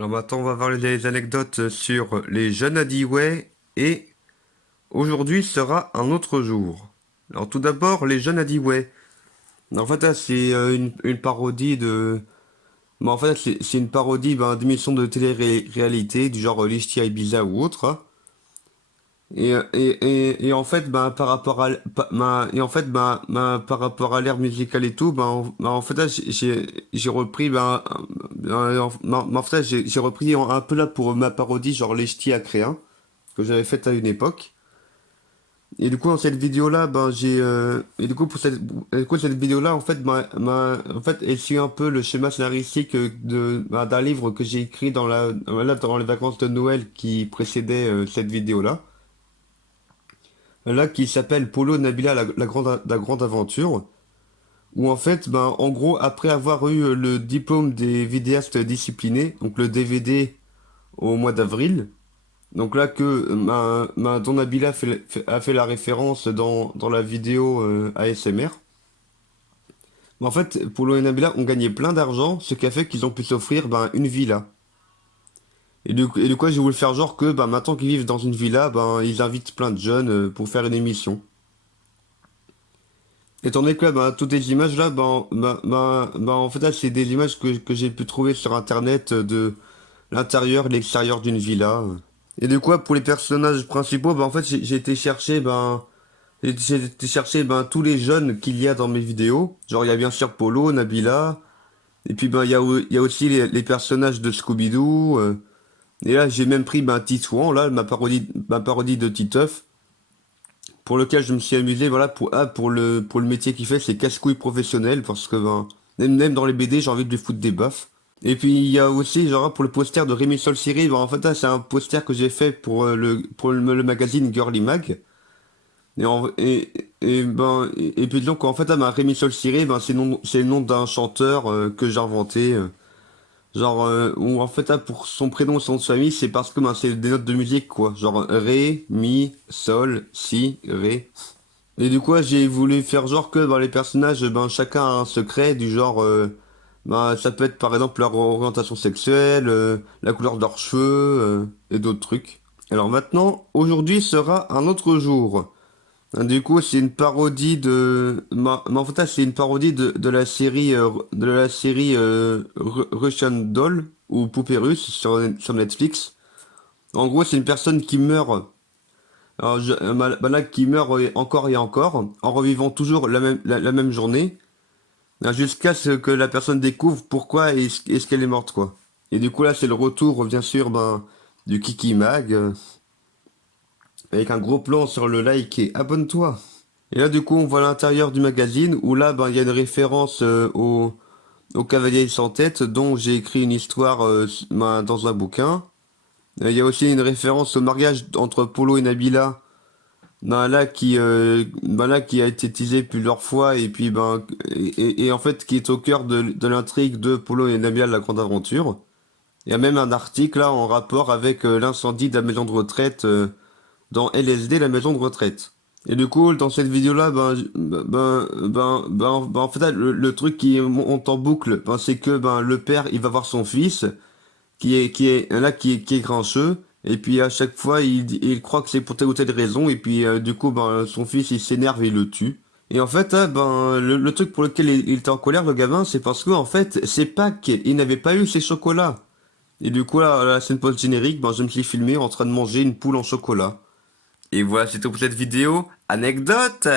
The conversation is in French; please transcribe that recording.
Alors maintenant, on va voir des anecdotes sur les jeunes Hadouay et aujourd'hui sera un autre jour. Alors tout d'abord, les jeunes Hadouay. En fait, là, c'est une parodie de... en fait, c'est une parodie d'émissions de télé-réalité du genre Lichty Ibiza ou autre, hein. Et en fait, par rapport à, et en fait, par rapport à l'ère musicale et tout, en fait, là, j'ai repris, en fait, là, j'ai repris un peu là pour ma parodie, genre les ch'tis à créa, que j'avais faite à une époque. Et du coup, dans cette vidéo-là, et du coup, cette vidéo-là, en fait, en fait, elle suit un peu le schéma scénaristique d'un livre que j'ai écrit dans les vacances de Noël qui précédait cette vidéo-là. Là qui s'appelle Polo Nabila la grande aventure, où en fait, en gros, après avoir eu le diplôme des vidéastes disciplinés, donc le DVD au mois d'avril, donc là que dont Nabila a fait la référence dans la vidéo ASMR, en fait, Polo et Nabila ont gagné plein d'argent, ce qui a fait qu'ils ont pu s'offrir une villa. Et du coup, j'ai voulu faire genre que maintenant qu'ils vivent dans une villa, ils invitent plein de jeunes pour faire une émission. Étant donné que là, toutes les images là, en fait là, c'est des images que j'ai pu trouver sur internet de l'intérieur et l'extérieur d'une villa. Et de quoi pour les personnages principaux, en fait j'ai été chercher j'ai été chercher tous les jeunes qu'il y a dans mes vidéos. Genre il y a bien sûr Polo, Nabila, et puis il y a aussi les personnages de Scooby-Doo. Et là j'ai même pris Titouan, là ma parodie de Titeuf, pour lequel je me suis amusé, voilà, pour le métier qu'il fait, c'est casse-couille professionnel, parce que, même dans les BD, j'ai envie de lui foutre des baffes. Et puis, il y a aussi, genre, pour le poster de Rémi Sol Siri, en fait, là, c'est un poster que j'ai fait pour le magazine Girly Mag. Et puis, donc, en fait, là, Rémi Sol Siri, c'est le nom d'un chanteur, que j'ai inventé, genre, où en fait, là, pour son prénom et son nom de famille, c'est parce que c'est des notes de musique, quoi. Genre, Ré, Mi, Sol, Si, Ré. Et du coup, j'ai voulu faire genre que les personnages, chacun a un secret du genre, ça peut être par exemple leur orientation sexuelle, la couleur de leurs cheveux, et d'autres trucs. Alors maintenant, aujourd'hui sera un autre jour. Du coup, c'est une parodie en fait, là, c'est une parodie de la série Russian Doll ou Poupée Russe sur Netflix. En gros, c'est une personne qui meurt. Alors, là, qui meurt encore et encore, en revivant toujours la même journée, jusqu'à ce que la personne découvre pourquoi est-ce qu'elle est morte, quoi. Et du coup, là, c'est le retour, bien sûr, du Kiki Mag, avec un gros plan sur le like et abonne-toi. Et là, du coup, on voit l'intérieur du magazine, où là, il y a une référence au Cavalier sans tête, dont j'ai écrit une histoire dans un bouquin. Il y a aussi une référence au mariage entre Polo et Nabila, là qui a été teasé plusieurs fois et puis et en fait qui est au cœur de l'intrigue de Polo et Nabila la grande aventure. Il y a même un article là en rapport avec l'incendie de la maison de retraite dans LSD la maison de retraite. Et du coup dans cette vidéo là en fait là, le truc qui monte en boucle c'est que le père il va voir son fils qui est grincheux. Et puis à chaque fois, il croit que c'est pour telle ou telle raison. Et puis du coup, son fils, il s'énerve et il le tue. Et en fait, le truc pour lequel il était en colère, le gamin, c'est parce que en fait, c'est Pâques, il n'avait pas eu ses chocolats. Et du coup, là, la scène post-générique, je me suis filmé en train de manger une poule en chocolat. Et voilà, c'est tout pour cette vidéo. Anecdote!